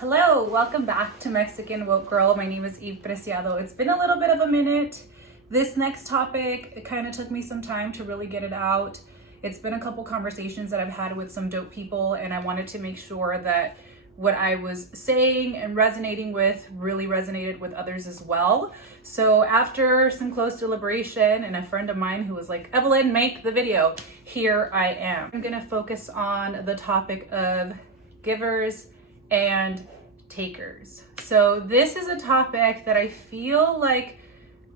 Hello, welcome back to Mexican Woke Girl. My name is Eve Preciado. It's been a little bit of a minute. This next topic, it kind of took me some time to really get it out. It's been a couple conversations that I've had with some dope people, and I wanted to make sure that what I was saying and resonating with really resonated with others as well. So after some close deliberation and a friend of mine who was like, Evelyn, make the video, here I am. I'm gonna focus on the topic of givers and takers. So this is a topic that I feel like,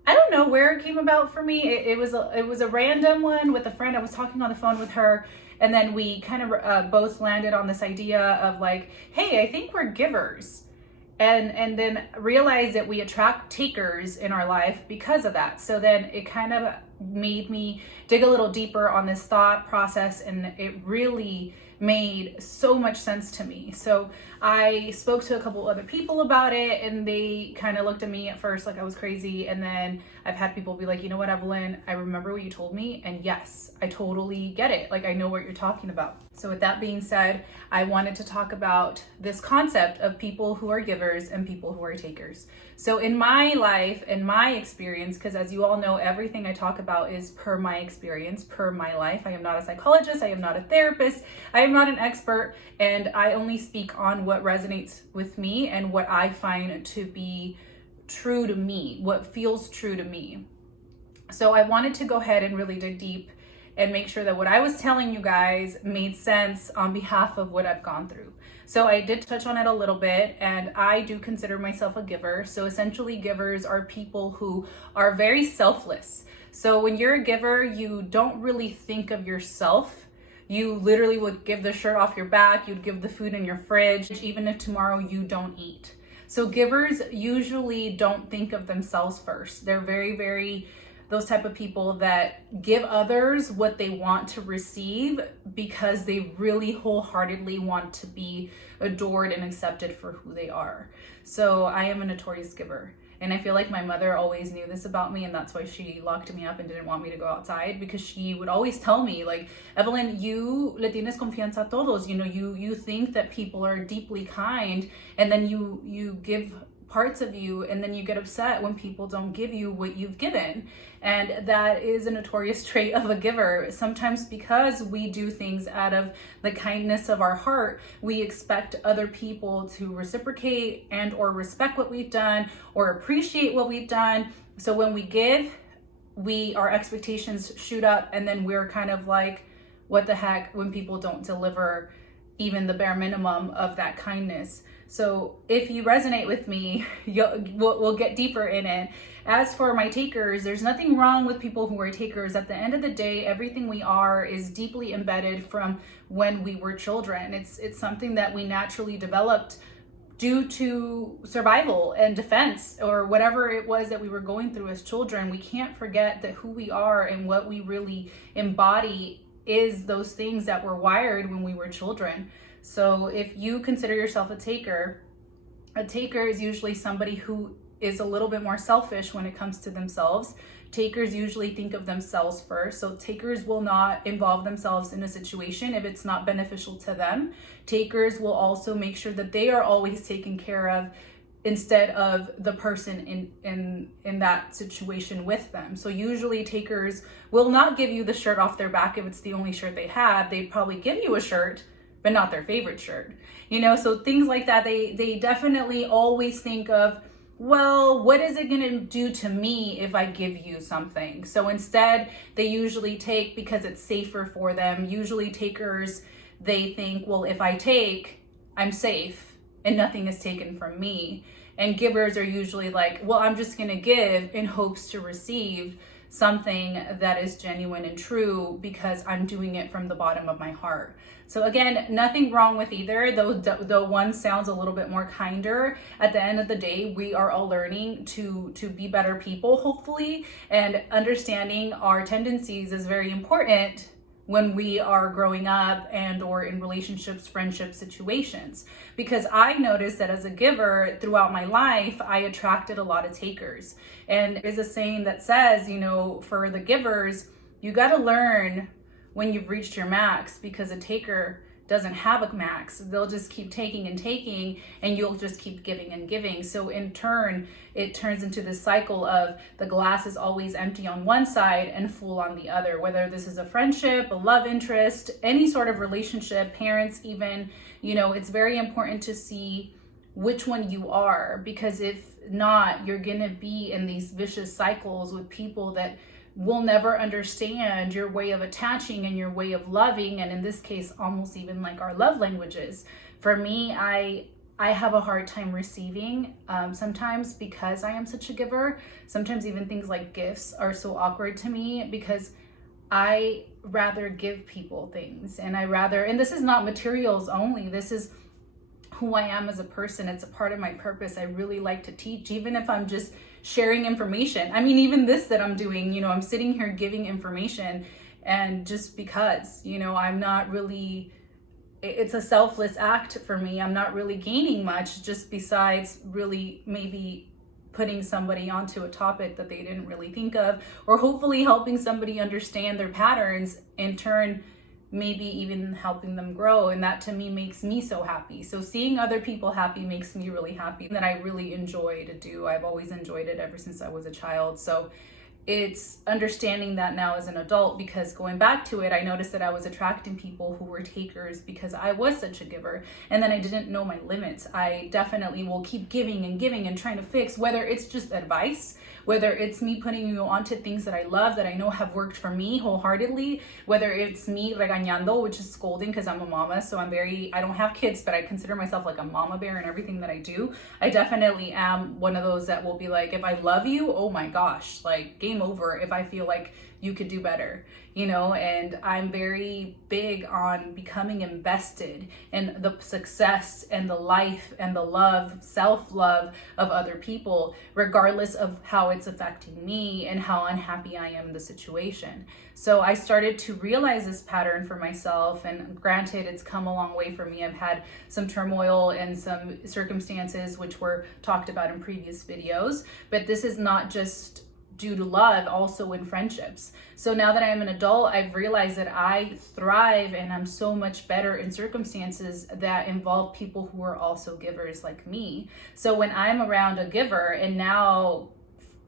I don't know where it came about for me. It was a random one with a friend. I was talking on the phone with her, and then we kind of both landed on this idea of like, hey, I think we're givers. And then realized that we attract takers in our life because of that. So then it kind of made me dig a little deeper on this thought process, and it really made so much sense to me. So I spoke to a couple other people about it, and they kind of looked at me at first like I was crazy. And then I've had people be like, you know what, Evelyn, I remember what you told me. And yes, I totally get it. Like, I know what you're talking about. So with that being said, I wanted to talk about this concept of people who are givers and people who are takers. So in my life and my experience, because as you all know, everything I talk about is per my experience, per my life. I am not a psychologist. I am not a therapist. I am not an expert. And I only speak on what resonates with me and what I find to be true to me, what feels true to me. So I wanted to go ahead and really dig deep and make sure that what I was telling you guys made sense on behalf of what I've gone through. So I did touch on it a little bit, and I do consider myself a giver. So essentially, givers are people who are very selfless. So when you're a giver, you don't really think of yourself. You literally would give the shirt off your back, you'd give the food in your fridge, even if tomorrow you don't eat. So givers usually don't think of themselves first. They're very those type of people that give others what they want to receive because they really wholeheartedly want to be adored and accepted for who they are. So I am a notorious giver. And I feel like my mother always knew this about me, and that's why she locked me up and didn't want me to go outside, because she would always tell me, like, Evelyn, you le tienes confianza a todos. You know, you think that people are deeply kind, and then you give parts of you, and then you get upset when people don't give you what you've given. And that is a notorious trait of a giver. Sometimes because we do things out of the kindness of our heart, we expect other people to reciprocate and or respect what we've done or appreciate what we've done. So when we give, our expectations shoot up, and then we're kind of like, what the heck, when people don't deliver even the bare minimum of that kindness. So if you resonate with me, we'll get deeper in it. As for my takers, there's nothing wrong with people who are takers. At the end of the day, everything we are is deeply embedded from when we were children. It's something that we naturally developed due to survival and defense, or whatever it was that we were going through as children. We can't forget that who we are and what we really embody is those things that were wired when we were children. So if you consider yourself a taker is usually somebody who is a little bit more selfish when it comes to themselves. Takers usually think of themselves first. So takers will not involve themselves in a situation if it's not beneficial to them. Takers will also make sure that they are always taken care of instead of the person in that situation with them. So usually takers will not give you the shirt off their back if it's the only shirt they have. They'd probably give you a shirt, but not their favorite shirt. You know, so things like that, they definitely always think of, well, what is it gonna do to me if I give you something? So instead, they usually take because it's safer for them. Usually takers, they think, well, if I take, I'm safe and nothing is taken from me. And givers are usually like, well, I'm just gonna give in hopes to receive something that is genuine and true because I'm doing it from the bottom of my heart. So again, nothing wrong with either, though one sounds a little bit more kinder. At the end of the day, we are all learning to be better people, hopefully, and understanding our tendencies is very important when we are growing up and or in relationships, friendship situations. Because I noticed that as a giver throughout my life, I attracted a lot of takers. And there's a saying that says, you know, for the givers, you got to learn when you've reached your max, because a taker doesn't have a max. They'll just keep taking and taking, and you'll just keep giving and giving. So in turn, it turns into this cycle of the glass is always empty on one side and full on the other, whether this is a friendship, a love interest, any sort of relationship, parents even, it's very important to see which one you are, because if not, you're gonna be in these vicious cycles with people that will never understand your way of attaching and your way of loving, and in this case almost even like our love languages. For me, I have a hard time receiving sometimes because I am such a giver. Sometimes even things like gifts are so awkward to me because I rather give people things, and this is not materials only, this is who I am as a person. It's a part of my purpose. I really like to teach, even if I'm just sharing information. I mean, even this that I'm doing, I'm sitting here giving information, and just because, I'm not really, it's a selfless act for me. I'm not really gaining much, just besides really maybe putting somebody onto a topic that they didn't really think of, or hopefully helping somebody understand their patterns, in turn maybe even helping them grow. And that to me makes me so happy. So seeing other people happy makes me really happy, that I really enjoy to do. I've always enjoyed it ever since I was a child. So it's understanding that now as an adult, because going back to it, I noticed that I was attracting people who were takers because I was such a giver, and then I didn't know my limits. I definitely will keep giving and trying to fix, whether it's just advice, whether it's me putting you onto things that I love, that I know have worked for me wholeheartedly, whether it's me regañando, which is scolding because I'm a mama. So I don't have kids, but I consider myself like a mama bear in everything that I do. I definitely am one of those that will be like, if I love you, oh my gosh, like game over if I feel like you could do better, and I'm very big on becoming invested in the success and the life and the love, self-love of other people, regardless of how it's affecting me and how unhappy I am in the situation. So I started to realize this pattern for myself, and granted, it's come a long way for me. I've had some turmoil and some circumstances which were talked about in previous videos, but this is not just due to love, also in friendships. So now that I'm an adult, I've realized that I thrive and I'm so much better in circumstances that involve people who are also givers like me. So when I'm around a giver, and now,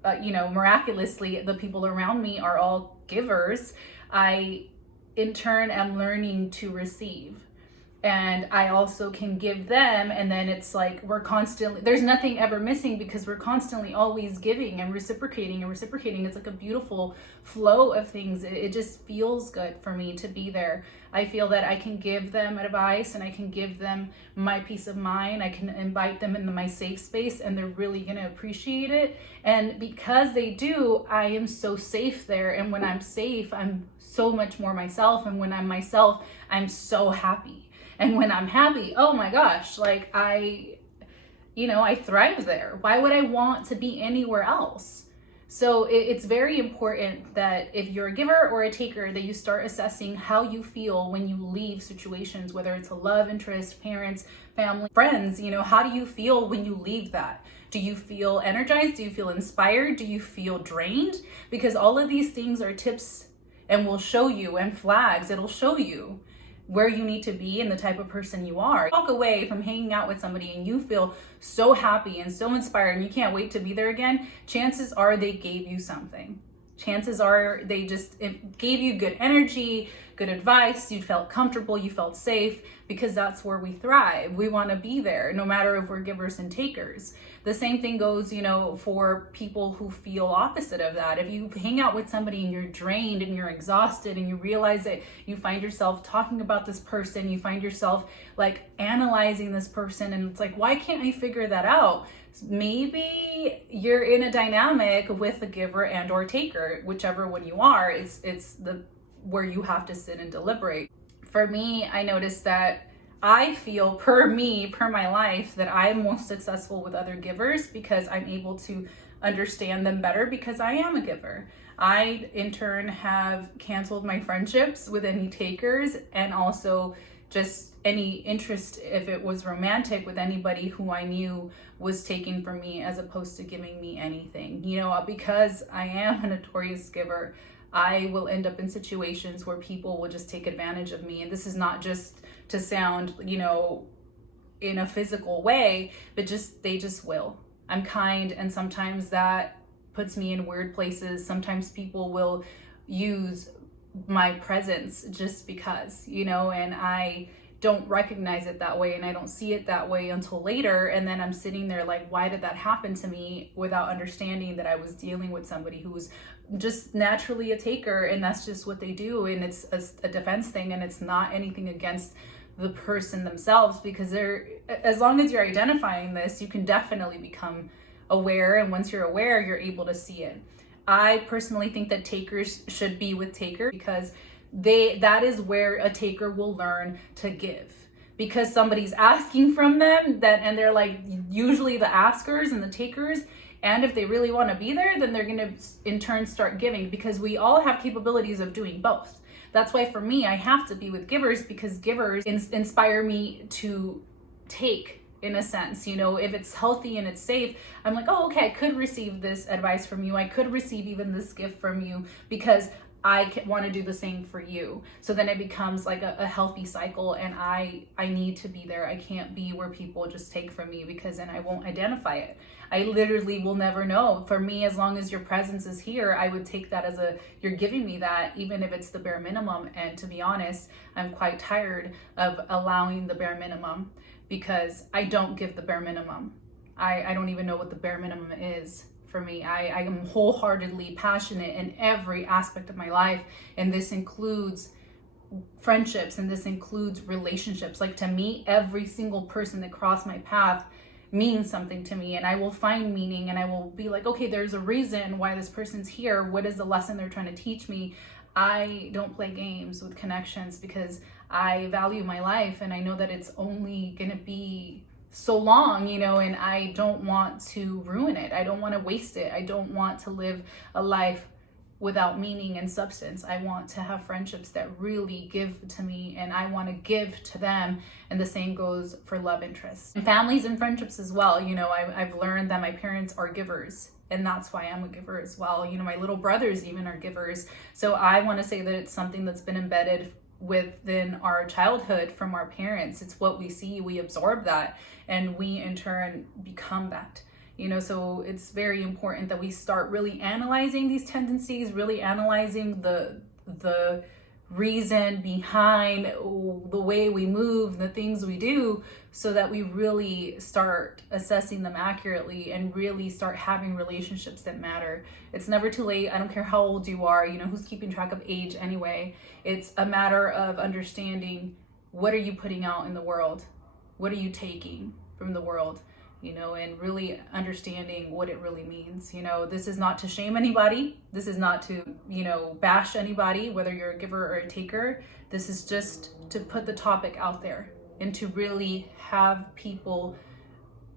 miraculously, the people around me are all givers, I in turn am learning to receive. And I also can give them, and then it's like there's nothing ever missing, because we're constantly always giving and reciprocating. It's like a beautiful flow of things. It just feels good for me to be there. I feel that I can give them advice, and I can give them my peace of mind. I can invite them into my safe space, and they're really gonna appreciate it. And because they do, I am so safe there. And when I'm safe, I'm so much more myself. And when I'm myself, I'm so happy. And when I'm happy, oh my gosh, like I thrive there. Why would I want to be anywhere else? So it's very important that if you're a giver or a taker, that you start assessing how you feel when you leave situations, whether it's a love interest, parents, family, friends, how do you feel when you leave that? Do you feel energized? Do you feel inspired? Do you feel drained? Because all of these things are tips and will show you, and flags, it'll show you where you need to be and the type of person you are. Walk away from hanging out with somebody and you feel so happy and so inspired and you can't wait to be there again, chances are they gave you something. Chances are they just gave you good energy, good advice, you felt comfortable, you felt safe, because that's where we thrive. We want to be there, no matter if we're givers and takers. The same thing goes, for people who feel opposite of that. If you hang out with somebody and you're drained and you're exhausted, and you realize that you find yourself talking about this person, you find yourself like analyzing this person, and it's like, why can't I figure that out? Maybe you're in a dynamic with a giver and or taker, whichever one you are. It's the where you have to sit and deliberate. For me, I noticed that I feel per my life that I'm most successful with other givers, because I'm able to understand them better, because I am a giver. I in turn have canceled my friendships with any takers, and also just any interest, if it was romantic, with anybody who I knew was taking from me as opposed to giving me anything. Because I am a notorious giver, I will end up in situations where people will just take advantage of me. And this is not just to sound, in a physical way, but they just will. I'm kind, and sometimes that puts me in weird places. Sometimes people will use my presence just because, and I don't recognize it that way, and I don't see it that way until later. And then I'm sitting there like, why did that happen to me, without understanding that I was dealing with somebody who was just naturally a taker, and that's just what they do. And it's a defense thing, and it's not anything against the person themselves, because as long as you're identifying this, you can definitely become aware. And once you're aware, you're able to see it. I personally think that takers should be with takers, because that is where a taker will learn to give, because somebody's asking from them, and they're like usually the askers and the takers. And if they really want to be there, then they're going to in turn start giving, because we all have capabilities of doing both. That's why for me, I have to be with givers, because givers inspire me to take, in a sense. If it's healthy and it's safe, I'm like, oh, okay, I could receive this advice from you. I could receive even this gift from you, because I want to do the same for you. So then it becomes like a healthy cycle, and I need to be there. I can't be where people just take from me, because then I won't identify it. I literally will never know. For me, as long as your presence is here, I would take that as you're giving me that, even if it's the bare minimum. And to be honest, I'm quite tired of allowing the bare minimum, because I don't give the bare minimum. I don't even know what the bare minimum is. For me, I am wholeheartedly passionate in every aspect of my life, and this includes friendships, and this includes relationships. Like, to me, every single person that crossed my path means something to me, and I will find meaning, and I will be like, okay, there's a reason why this person's here. What is the lesson they're trying to teach me? I don't play games with connections, because I value my life, and I know that it's only gonna be so long, and I don't want to ruin it. I don't want to waste it. I don't want to live a life without meaning and substance. I want to have friendships that really give to me, and I want to give to them. And the same goes for love interests and families and friendships as well. I've learned that my parents are givers, and that's why I'm a giver as well. My little brothers even are givers. So I want to say that it's something that's been embedded within our childhood from our parents. It's what we see, we absorb that, and we in turn become that. So it's very important that we start really analyzing these tendencies, really analyzing the reason behind the way we move, the things we do, so that we really start assessing them accurately and really start having relationships that matter. It's never too late. I don't care how old you are, who's keeping track of age anyway. It's a matter of understanding, what are you putting out in the world? What are you taking from the world? And really understanding what it really means. This is not to shame anybody. This is not to, bash anybody, whether you're a giver or a taker. This is just to put the topic out there, and to really have people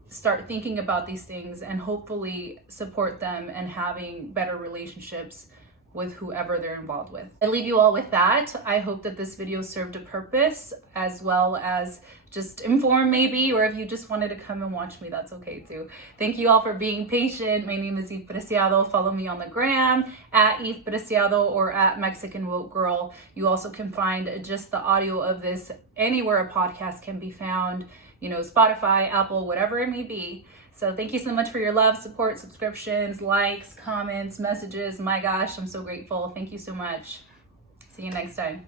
start thinking about these things, and hopefully support them and having better relationships with whoever they're involved with. I leave you all with that. I hope that this video served a purpose, as well as just inform maybe, or if you just wanted to come and watch me, that's okay too. Thank you all for being patient. My name is Eve Preciado. Follow me on the gram at Eve Preciado or at Mexican Woke Girl. You also can find just the audio of this anywhere a podcast can be found, Spotify, Apple, whatever it may be. So thank you so much for your love, support, subscriptions, likes, comments, messages. My gosh, I'm so grateful. Thank you so much. See you next time.